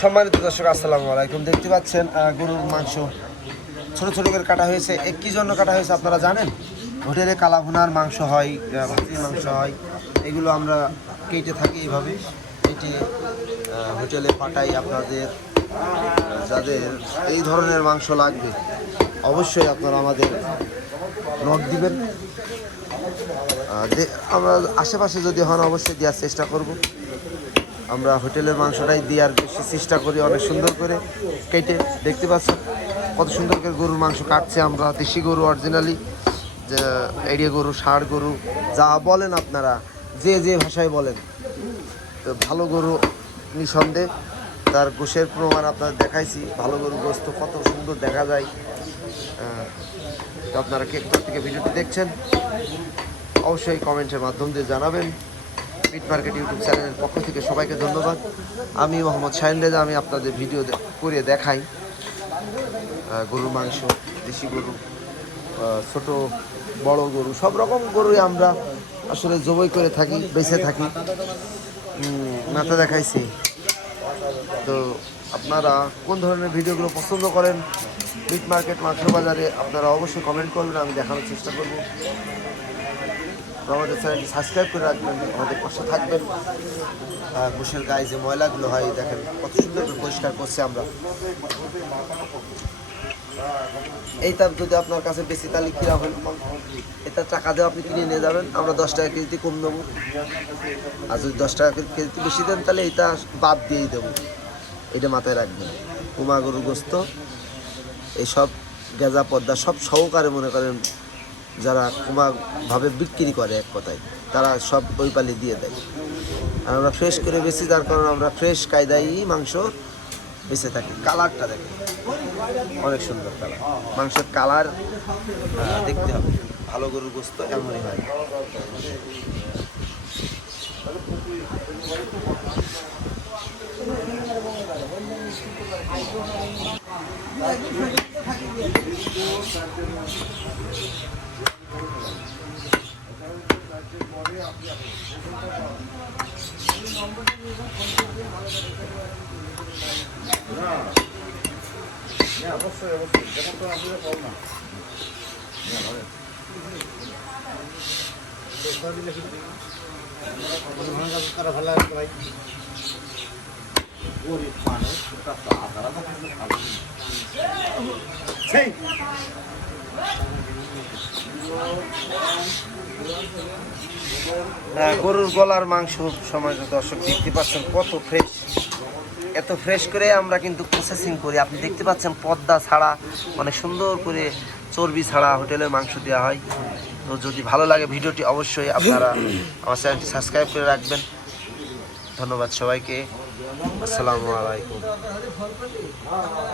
সম্মানিত দর্শক আসসালামু আলাইকুম। দেখতে পাচ্ছেন গরুর মাংস ছোট ছোট করে কাটা হয়েছে। কি জন্য কাটা হয়েছে আপনারা জানেন? হোটেলে কালাভুনার মাংস হয়, ভাতির মাংস হয়, এগুলো আমরা কেটে থাকি এইভাবে কেটে হোটেলে পাঠাই। আপনাদের যাদের এই ধরনের মাংস লাগবে অবশ্যই আপনারা আমাদের নক দিবেন। আমরা আশেপাশে যদি হন অবশ্যই দেওয়ার চেষ্টা করব। আমরা হোটেলের মাংসটাই দেওয়ার বেশি চেষ্টা করি, অনেক সুন্দর করে কেটে। দেখতে পাচ্ছেন কত সুন্দর করে গরুর মাংস কাটছে আমরা। দেশি গরু অরিজিনালি, যে এড়িয়ে গরু, ষাঁড় গরু যা বলেন আপনারা, যে যে ভাষায় বলেন, তো ভালো গরু নিঃসন্দেহে। তার গোশের প্রমাণ আপনাদের দেখাইছি। ভালো গরু গোস্ত কত সুন্দর দেখা যায়। তো আপনারা কে থেকে ভিডিওটি দেখছেন অবশ্যই কমেন্টের মাধ্যম দিয়ে জানাবেন। মিট মার্কেট ইউটিউব চ্যানেলের পক্ষ থেকে সবাইকে ধন্যবাদ। আমি মোহাম্মদ শাহিন রেজা, আমি আপনাদের ভিডিও করে দেখাই গরুর মাংস, দেশি গরু, ছোট বড় গরু, সব রকম গরুই আমরা আসলে জবাই করে থাকি, বেঁচে থাকি। মাথা দেখাইছি। তো আপনারা কোন ধরনের ভিডিওগুলো পছন্দ করেন মিট মার্কেট মাংস বাজারে, আপনারা অবশ্যই কমেন্ট করবেন, আমি দেখানোর চেষ্টা করব। আমাদের চ্যানেলটি সাবস্ক্রাইব করে রাখবেন, আমাদের পাশে থাকবেন। গোশের গায়ে যে ময়লাগুলো হয় দেখেন কত সুন্দর করে পরিষ্কার করছি আমরা। এইটা যদি আপনার কাছে বেশি তাহলে কিরা হল, এটা টাকা দিয়ে আপনি কিনে নিয়ে যাবেন, আমরা 10 টাকা কেজিতে কম দেবো। আর যদি 10 টাকা কেজিতে বেশি দেন তাহলে এটা বাদ দিয়েই দেবো। এটা মাথায় রাখবেন। কুমা গরুর গোস্ত এইসব গেজা পদ্মা সব সহকারে মনে করেন যারা কুমাভাবে বিক্রি করে, এক কথায় তারা সব ওই পালি দিয়ে দেয়। আর আমরা ফ্রেশ করে বেশি, যার কারণে আমরা ফ্রেশ কায়দায় মাংস বেঁচে থাকি। কালারটা দেখেন অনেক সুন্দর কালার, মাংসের কালার দেখতে হবে। ভালো গরুর গোস্ত এমনই হয়। অবশ্যই অবশ্যই যেমন তো আপনাদের কল না তারা ভালো লাগবে ভাই। গরিব মানুষ গরুর গলার মাংস সমাজ দর্শক দেখতে পাচ্ছেন কত ফ্রেশ। এত ফ্রেশ করে আমরা কিন্তু প্রসেসিং করি। আপনি দেখতে পাচ্ছেন পদ্মা ছাড়া, অনেক সুন্দর করে চর্বি ছাড়া হোটেলের মাংস দেওয়া হয়। তো যদি ভালো লাগে ভিডিওটি অবশ্যই আপনারা আমার চ্যানেলটি সাবস্ক্রাইব করে রাখবেন। ধন্যবাদ সবাইকে। আসসালামু আলাইকুম।